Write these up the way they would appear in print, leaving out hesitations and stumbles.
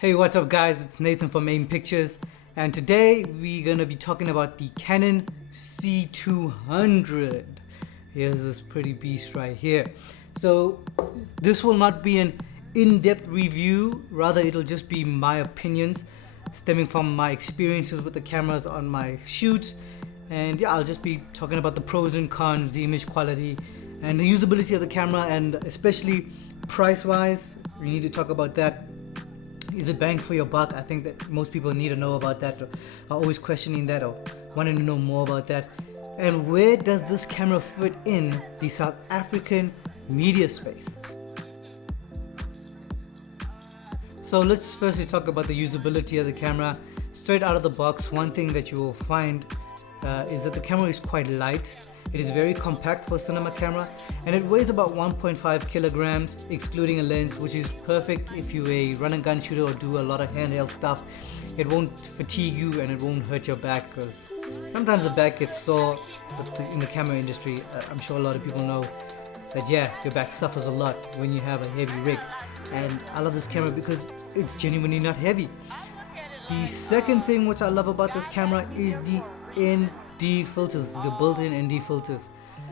Hey, what's up guys? It's Nathan from Aim Pictures, and today we're gonna be talking about the Canon C200. Here's this pretty beast right here. So this will not be an in-depth review, rather it'll just be my opinions stemming from my experiences with the cameras on my shoots. And yeah, I'll just be talking about the pros and cons, the image quality and the usability of the camera, and especially price wise we need to talk about that. Is it bang for your buck? I think that most people need to know about that, or are always questioning that or wanting to know more about that. And where does this camera fit in the South African media space? So let's firstly talk about the usability of the camera. Straight out of the box, one thing that you will find is that the camera is quite light. It is very compact for a cinema camera, and it weighs about 1.5 kilograms excluding a lens, which is perfect if you're a run and gun shooter or do a lot of handheld stuff. It won't fatigue you and it won't hurt your back, because sometimes the back gets sore in the camera industry. I'm sure a lot of people know that, yeah, your back suffers a lot when you have a heavy rig, and I love this camera because it's genuinely not heavy. The second thing which I love about this camera is the ND filters, the built-in ND filters.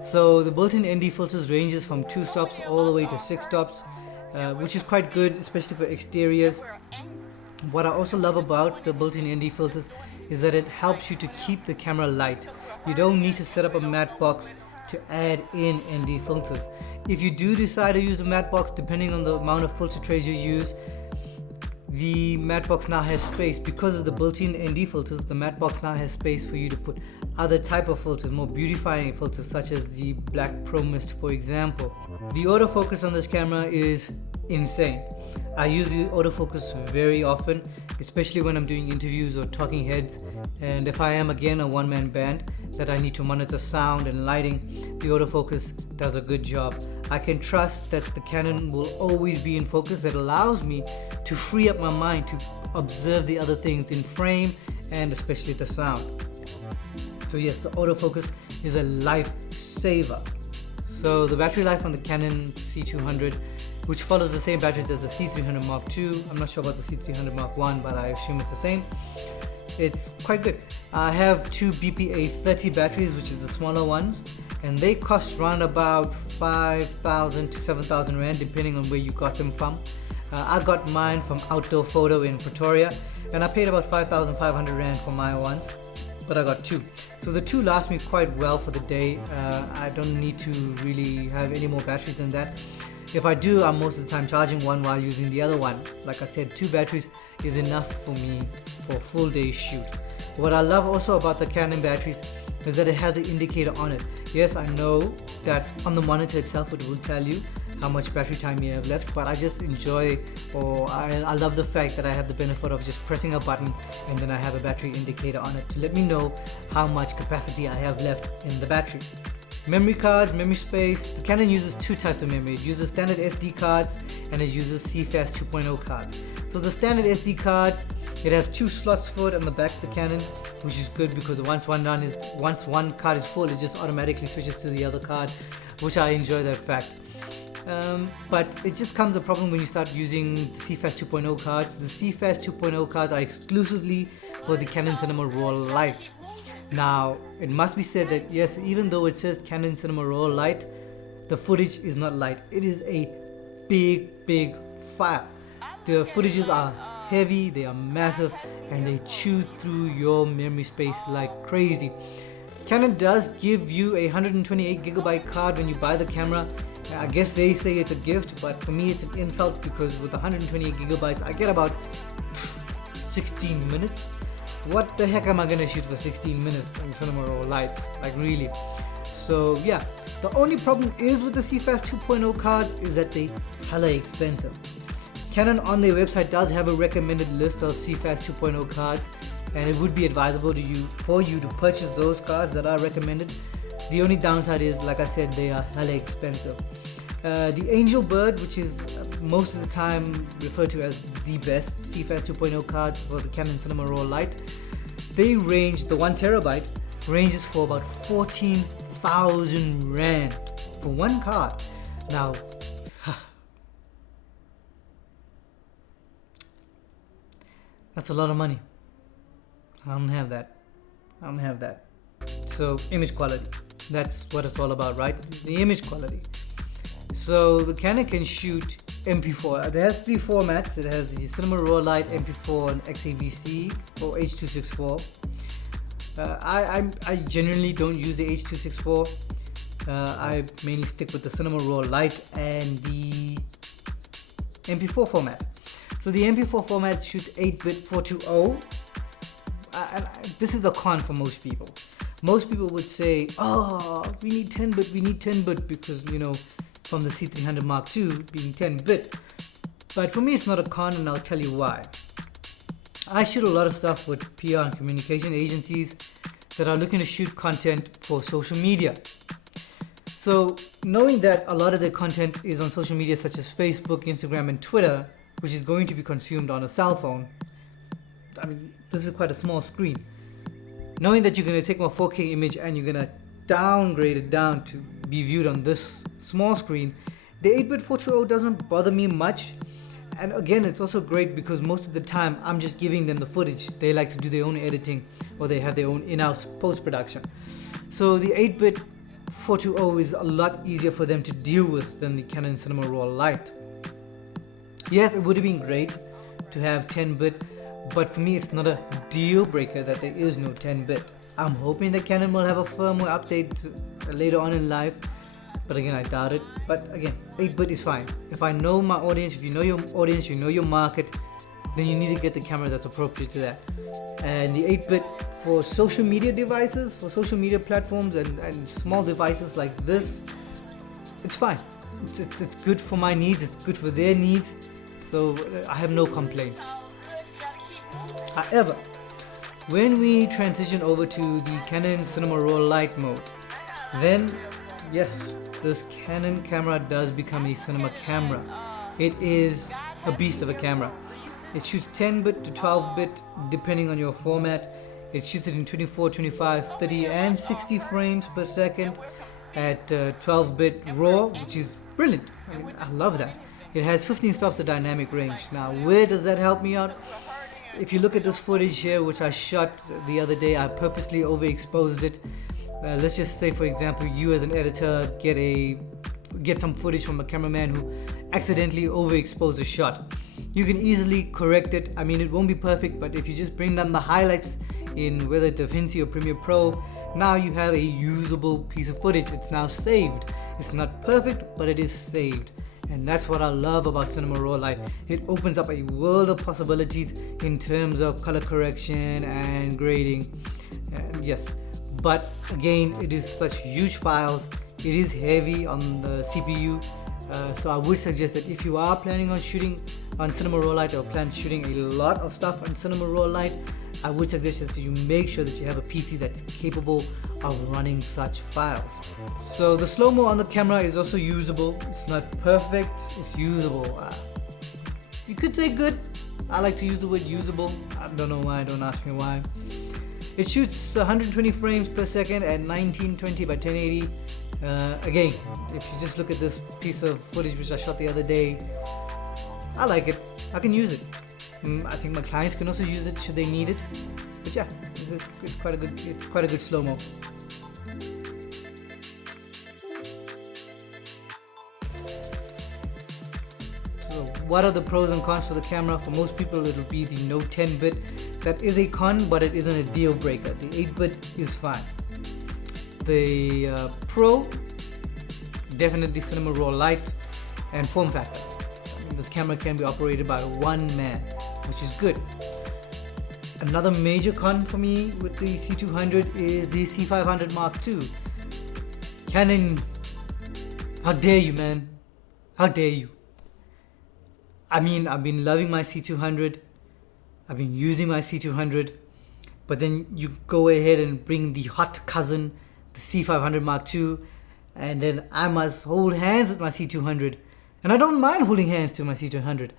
So the built-in ND filters ranges from 2 stops all the way to 6 stops, which is quite good, especially for exteriors. What I also love about the built-in ND filters is that it helps you to keep the camera light. You don't need to set up a matte box to add in ND filters. If you do decide to use a matte box, depending on the amount of filter trays you use, the matte box now has space. Because of the built-in ND filters, the matte box now has space for you to put other type of filters, more beautifying filters, such as the black pro mist, for example. The autofocus on this camera is insane. I use the autofocus very often, especially when I'm doing interviews or talking heads, and if I am again a one-man band that I need to monitor sound and lighting, the autofocus does a good job. I can trust that the Canon will always be in focus. That allows me to free up my mind to observe the other things in frame, and especially the sound. So yes, the autofocus is a lifesaver. So the battery life on the Canon C200, which follows the same batteries as the C300 Mark II. I'm not sure about the C300 Mark I, but I assume it's the same. It's quite good. I have 2 BPA 30 batteries, which is the smaller ones, and they cost around about 5,000 to 7,000 Rand, depending on where you got them from. I got mine from Outdoor Photo in Pretoria, and I paid about 5,500 Rand for my ones, but I got 2. So the 2 last me quite well for the day. I don't need to really have any more batteries than that. If I do, I'm most of the time charging one while using the other one. Like I said, 2 batteries is enough for me for a full day shoot. What I love also about the Canon batteries is that it has an indicator on it. Yes, I know that on the monitor itself it will tell you how much battery time you have left, but I just enjoy, or I love the fact that I have the benefit of just pressing a button and then I have a battery indicator on it to let me know how much capacity I have left in the battery. Memory cards, memory space. The Canon uses 2 types of memory. It uses standard SD cards and it uses CFast 2.0 cards. So the standard SD cards, it has 2 slots for it on the back of the Canon, which is good because once one card is full, it just automatically switches to the other card, which I enjoy that fact. But it just comes a problem when you start using the CFast 2.0 cards. The CFast 2.0 cards are exclusively for the Canon Cinema Raw Lite. Now, it must be said that yes, even though it says Canon Cinema Raw Lite, the footage is not light. It is a big file. The footages are heavy, they are massive, and they chew through your memory space like crazy. Canon does give you a 128GB card when you buy the camera. I guess they say it's a gift, but for me it's an insult, because with 128GB I get about 16 minutes. What the heck am I gonna shoot for 16 minutes in Cinema Raw Lite? Like, really? So yeah, the only problem is with the CFast 2.0 cards is that they hella expensive. Canon on their website does have a recommended list of CFast 2.0 cards, and it would be advisable for you to purchase those cards that are recommended. The only downside is, like I said, they are hella expensive. The Angel Bird, which is most of the time referred to as the best CFast 2.0 cards for the Canon Cinema Raw Lite, they range, the 1TB ranges for about 14,000 Rand for one card. Now, That's a lot of money. I don't have that. I don't have that. So image quality, that's what it's all about, right? The image quality. So the Canon can shoot MP4. It has three formats. It has the Cinema Raw Light, MP4, and XAVC or H.264. I genuinely don't use the H.264. I mainly stick with the Cinema Raw Light and the MP4 format. So the MP4 format shoots 8-bit 420. This is the con for most people. Most people would say, oh, we need 10-bit, because, from the C300 Mark II being 10-bit. But for me, it's not a con, and I'll tell you why. I shoot a lot of stuff with PR and communication agencies that are looking to shoot content for social media. So knowing that a lot of their content is on social media such as Facebook, Instagram, and Twitter, which is going to be consumed on a cell phone, this is quite a small screen. Knowing that you're going to take my 4K image and you're going to downgrade it down to be viewed on this small screen, the 8-bit 420 doesn't bother me much. And again, it's also great because most of the time I'm just giving them the footage. They like to do their own editing, or they have their own in-house post-production. So the 8-bit 420 is a lot easier for them to deal with than the Canon Cinema Raw Light. Yes, it would have been great to have 10-bit, but for me it's not a deal breaker that there is no 10-bit. I'm hoping that Canon will have a firmware update later on in life, but again, I doubt it. But again, 8-bit is fine. If I know my audience, if you know your audience, you know your market, then you need to get the camera that's appropriate to that. And the 8-bit for social media devices, for social media platforms and small devices like this, it's fine. It's good for my needs, it's good for their needs, so I have no complaints. However, when we transition over to the Canon Cinema Raw Light mode, then yes, this Canon camera does become a cinema camera. It is a beast of a camera. It shoots 10-bit to 12-bit depending on your format. It shoots it in 24, 25, 30 and 60 frames per second at 12-bit RAW, which is brilliant. I love that. It has 15 stops of dynamic range. Now, where does that help me out? If you look at this footage here, which I shot the other day, I purposely overexposed it. Let's just say, for example, you as an editor get some footage from a cameraman who accidentally overexposed a shot. You can easily correct it. It won't be perfect, but if you just bring down the highlights in whether DaVinci or Premiere Pro, now you have a usable piece of footage. It's now saved. It's not perfect, but it is saved. And that's what I love about Cinema Raw Light. It opens up a world of possibilities in terms of color correction and grading. And yes, but again, it is such huge files. It is heavy on the CPU. So I would suggest that if you are planning on shooting on Cinema Raw Light or plan shooting a lot of stuff on Cinema Raw Light, I would suggest that you make sure that you have a PC that's capable of running such files. So the slow-mo on the camera is also usable. It's not perfect, it's usable. You could say good. I like to use the word usable. I don't know why, don't ask me why. It shoots 120 frames per second at 1920 by 1080. Again, if you just look at this piece of footage which I shot the other day, I like it. I can use it. I think my clients can also use it should they need it. But yeah, it's quite a good slow-mo. So what are the pros and cons for the camera? For most people, it will be the no 10-bit. That is a con, but it isn't a deal breaker. The 8-bit is fine. The Pro, definitely Cinema Raw Light, and form factor. This camera can be operated by one man, which is good. Another major con for me with the C200 is the C500 Mark II. Canon, how dare you, man? How dare you? I've been loving my C200. I've been using my C200, but then you go ahead and bring the hot cousin, the C500 Mark II, and then I must hold hands with my C200. And I don't mind holding hands to my C200,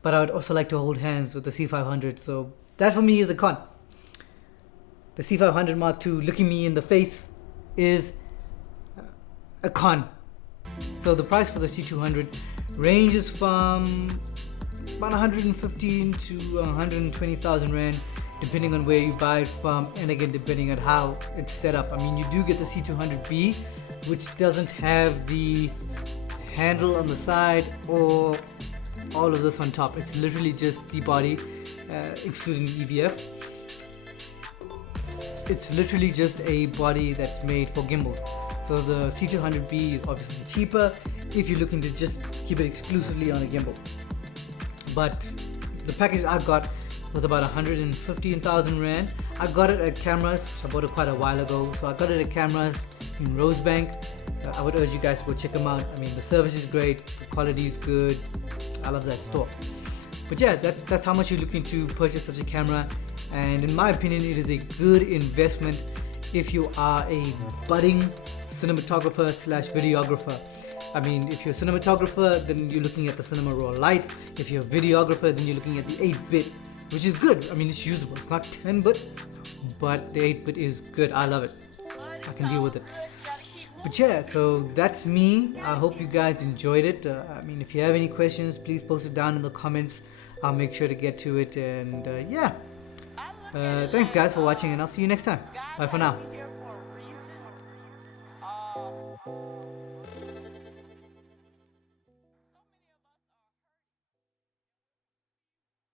but I would also like to hold hands with the C500, so that for me is a con. The C500 Mark II looking me in the face is a con. So the price for the C200 ranges from about 115 to 120,000 Rand, depending on where you buy it from, and again depending on how it's set up. I mean, you do get the C200B, which doesn't have the handle on the side or all of this on top. It's literally just the body, excluding the EVF. It's literally just a body that's made for gimbals. So the C200B is obviously cheaper if you're looking to just keep it exclusively on a gimbal. But the package I got was about 115,000 Rand. I got it at Cameras, which I bought it quite a while ago. So I got it at Cameras in Rosebank. I would urge you guys to go check them out. I mean, the service is great, the quality is good. I love that store. But yeah, that's how much you're looking to purchase such a camera. And in my opinion, it is a good investment if you are a budding cinematographer slash videographer. I mean, if you're a cinematographer, then you're looking at the Cinema Raw Lite. If you're a videographer, then you're looking at the 8-bit, which is good. I mean, it's usable. It's not 10-bit, but the 8-bit is good. I love it. I can deal with it. But yeah, so that's me. I hope you guys enjoyed it. I mean, if you have any questions, please post it down in the comments. I'll make sure to get to it. And yeah, thanks guys for watching, and I'll see you next time. Bye for now.